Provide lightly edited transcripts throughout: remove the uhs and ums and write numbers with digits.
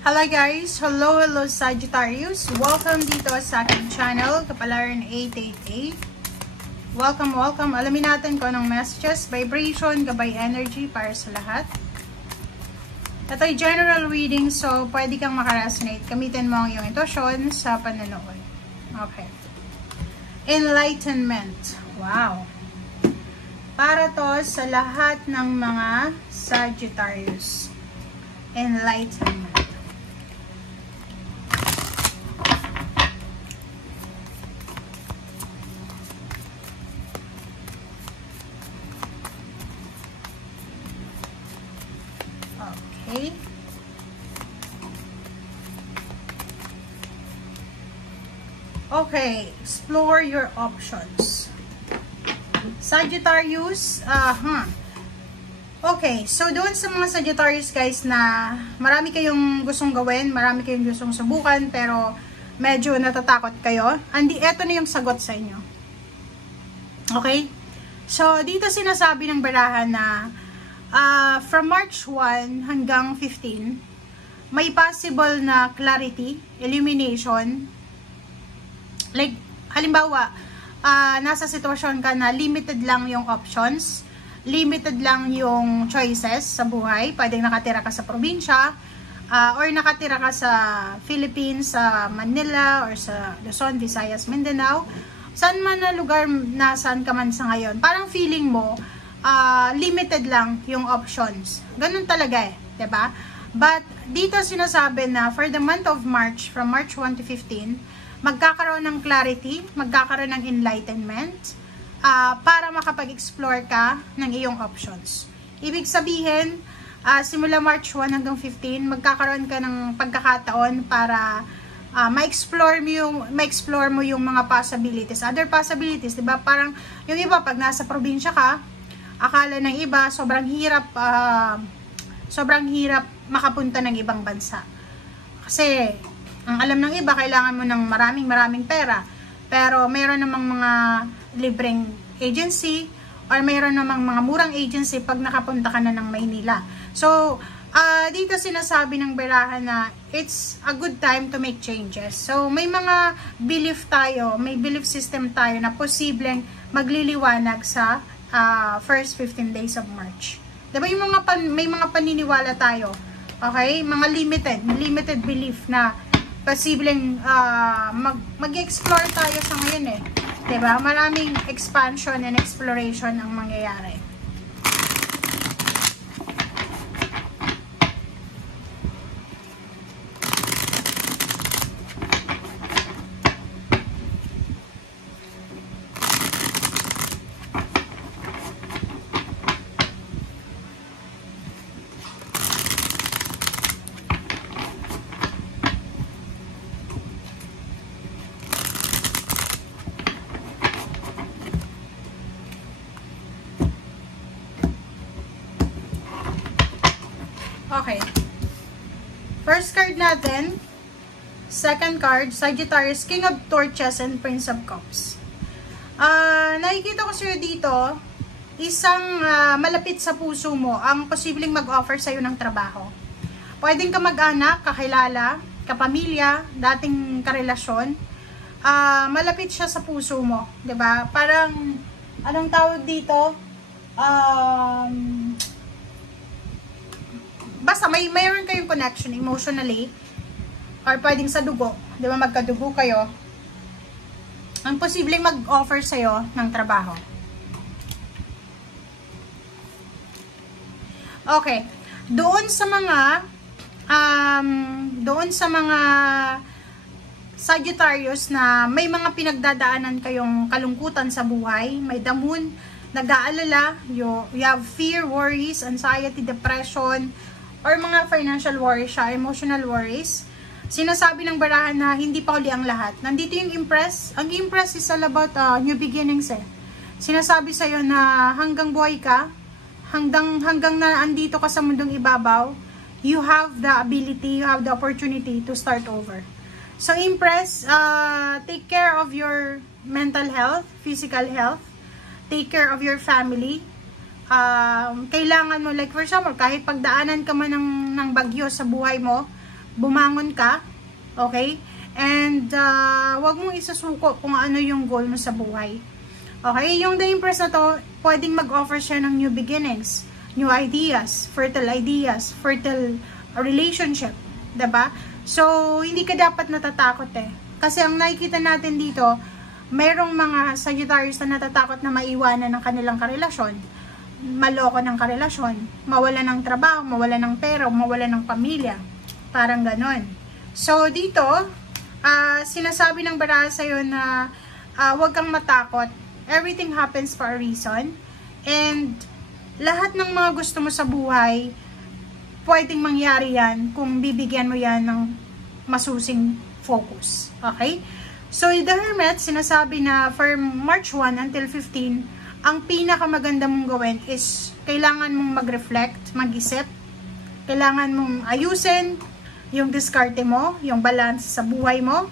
Hello guys! Hello Sagittarius! Welcome dito sa aking channel, Kapalaran 888. Welcome! Alamin natin kung anong messages, vibration, gabay energy para sa lahat. Ito ay general reading, so pwede kang makaresonate. Gamitin mo ang iyong intuition sa panonood. Okay. Enlightenment. Wow! Para to sa lahat ng mga Sagittarius. Enlightenment. Okay. Okay, explore your options. Sagittarius, Okay, so doon sa mga Sagittarius guys na marami kayong gustong gawin, marami kayong gustong subukan, pero medyo natatakot kayo, eto na yung sagot sa inyo. Okay? So, dito sinasabi ng barahan na from March 1 hanggang 15, may possible na clarity, illumination. Like, halimbawa, nasa sitwasyon ka na limited lang yung options, limited lang yung choices sa buhay. Pwedeng nakatira ka sa probinsya, or nakatira ka sa Philippines, sa Manila, or sa Luzon, Visayas, Mindanao. Saan man na lugar, nasaan ka man sa ngayon. Parang feeling mo, limited lang yung options. Ganun talaga eh, 'di ba? But dito sinasabi na for the month of March, from March 1 to 15, magkakaroon ng clarity, magkakaroon ng enlightenment, para makapag-explore ka ng iyong options. Ibig sabihin, simula March 1 hanggang 15, magkakaroon ka ng pagkakataon para ma-explore mo yung mga possibilities, other possibilities, 'di ba? Parang yung iba pag nasa probinsya ka, akala ng iba, sobrang hirap makapunta ng ibang bansa. Kasi, ang alam ng iba, kailangan mo ng maraming pera. Pero, mayroon namang mga libreng agency, or mayroon namang mga murang agency pag nakapunta ka na ng Maynila. So, dito sinasabi ng barahan na it's a good time to make changes. So, may mga belief tayo, may belief system tayo na posibleng magliliwanag sa first 15 days of March. Diba yung may mga paniniwala tayo, okay? Mga limited belief na posibleng mag-explore tayo sa ngayon eh. Diba? Maraming expansion and exploration ang mangyayari. Okay. First card natin, second card, Sagittarius, King of Torches and Prince of Cups. Nakikita ko sa'yo dito, isang malapit sa puso mo ang posibleng mag-offer sa'yo ng trabaho. Pwedeng ka mag-anak, kakilala, kapamilya, dating karelasyon. Malapit siya sa puso mo, 'di ba? Parang, anong tawag dito? Basta mayroon kayong connection emotionally, or pwedeng sa dugo, 'di ba, magkadugo kayo, ang posibleng mag-offer sa'yo ng trabaho. Okay, doon sa mga Sagittarius na may mga pinagdadaanan kayong kalungkutan sa buhay, may damon, nag-aalala, you have fear, worries, anxiety, depression, or mga financial worries siya, emotional worries. Sinasabi ng barahan na hindi pa huli ang lahat. Nandito yung Empress. Ang Empress is all about new beginnings eh. Sinasabi sa'yo na hanggang buhay ka, hanggang na andito ka sa mundong ibabaw, you have the ability, you have the opportunity to start over. So Empress, take care of your mental health, physical health, take care of your family. Kailangan mo, like for example, kahit pagdaanan ka man ng bagyo sa buhay mo, bumangon ka, okay? And wag mong isusuko kung ano yung goal mo sa buhay. Okay, yung The Empress na to, pwedeng mag-offer siya ng new beginnings, new ideas, fertile relationship, diba? So, hindi ka dapat natatakot eh. Kasi ang nakikita natin dito, mayroong mga Sagittarius na natatakot na maiwanan ng kanilang karelasyon, maloko ng karelasyon, mawala ng trabaho, mawala ng pera, mawala ng pamilya. Parang ganon. So, dito, sinasabi ng baraha sa'yo na huwag kang matakot. Everything happens for a reason. And lahat ng mga gusto mo sa buhay, pwedeng mangyari yan kung bibigyan mo yan ng masusing focus. Okay? So, the Hermit, sinasabi na for March 1 until 15, ang pinakamaganda mong gawin is kailangan mong mag-reflect, mag-isip. Kailangan mong ayusin yung diskarte mo, yung balance sa buhay mo.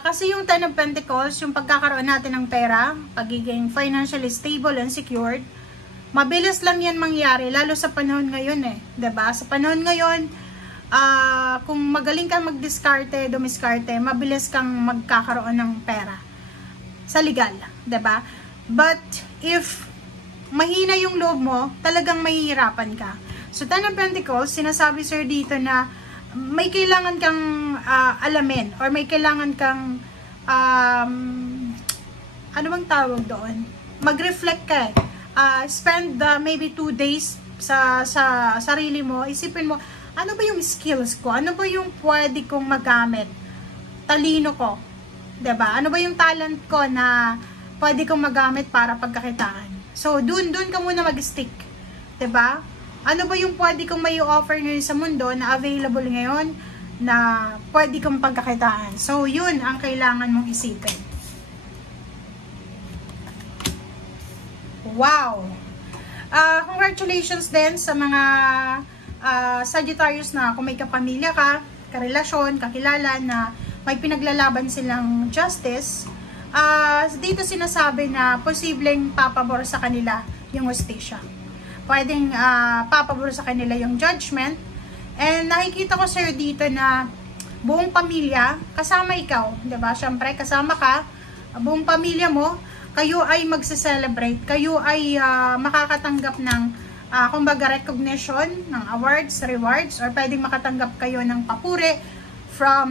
Kasi yung Ten of Pentacles, yung pagkakaroon natin ng pera, pagiging financially stable and secured, mabilis lang yan mangyari, lalo sa panahon ngayon eh. 'Di ba? Sa panahon ngayon, kung magaling kang magdiskarte, dumiskarte, mabilis kang magkakaroon ng pera. Sa legal, 'di ba? But, if mahina yung loob mo, talagang mahihirapan ka. So, Ten of Pentacles, sinasabi sir dito na may kailangan kang alamin or may kailangan kang ano bang tawag doon? Mag-reflect ka. Spend maybe 2 days sa sarili mo. Isipin mo, ano ba yung skills ko? Ano ba yung pwede kong magamit? Talino ko. 'Di ba? Ano ba yung talent ko na pwede kong magamit para pagkakitaan? So, dun ka muna mag-stick. 'Di ba? Ano ba yung pwede kong may offer ngayon sa mundo na available ngayon na pwede kong pagkakitaan? So, yun ang kailangan mong isipin. Wow! Congratulations din sa mga Sagittarius na kung may kapamilya ka, karelasyon, kakilala na may pinaglalaban silang justice. Dito sinasabi na posibleng papabor sa kanila yung hustisya. Pwedeng papabor sa kanila yung judgment. And nakikita ko sir dito na buong pamilya, kasama ikaw, 'di ba? Syempre kasama ka, buong pamilya mo, kayo ay magse-celebrate, kayo ay makakatanggap ng kumbaga recognition, ng awards, rewards, or pwedeng makatanggap kayo ng papuri from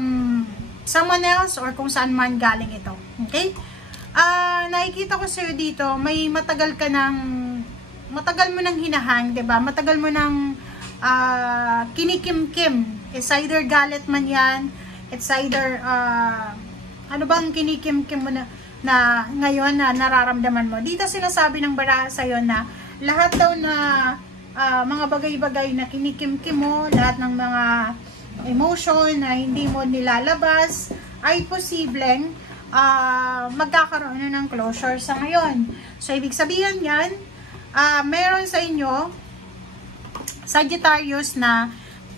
someone else or kung saan man galing ito. Okay? Nakikita ko sir dito, may matagal mo nang hinahang, 'di ba? Matagal mo nang kinikim-kim. It's either galit man 'yan, it's either ano bang kinikim-kim mo na ngayon na nararamdaman mo. Dito sinasabi ng baraha sa iyo na lahat daw na mga bagay-bagay na kinikim-kim mo, lahat ng mga emotion na hindi mo nilalabas ay posibleng magkakaroon na ng closure sa ngayon. So ibig sabihin 'yan, meron sa inyo Sagittarius na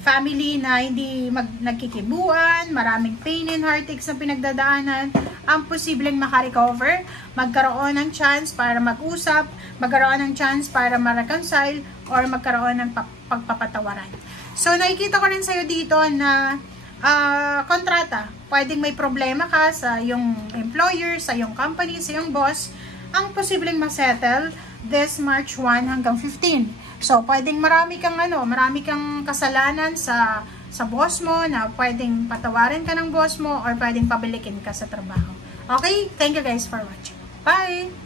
family na hindi nagkikibuan, maraming pain and heartaches na pinagdadaanan, ang posibleng makarecover, magkaroon ng chance para mag-usap, magkaroon ng chance para ma-reconcile, or magkaroon ng pagpapatawaran. So, nakikita ko rin sa'yo dito na kontrata. Pwedeng may problema ka sa yung employer, sa yung company, sa yung boss, ang posibleng masettle this March 1 hanggang 15. So, pwedeng marami kang kasalanan sa boss mo na pwedeng patawarin ka ng boss mo or pwedeng pabalikin ka sa trabaho. Okay? Thank you guys for watching. Bye!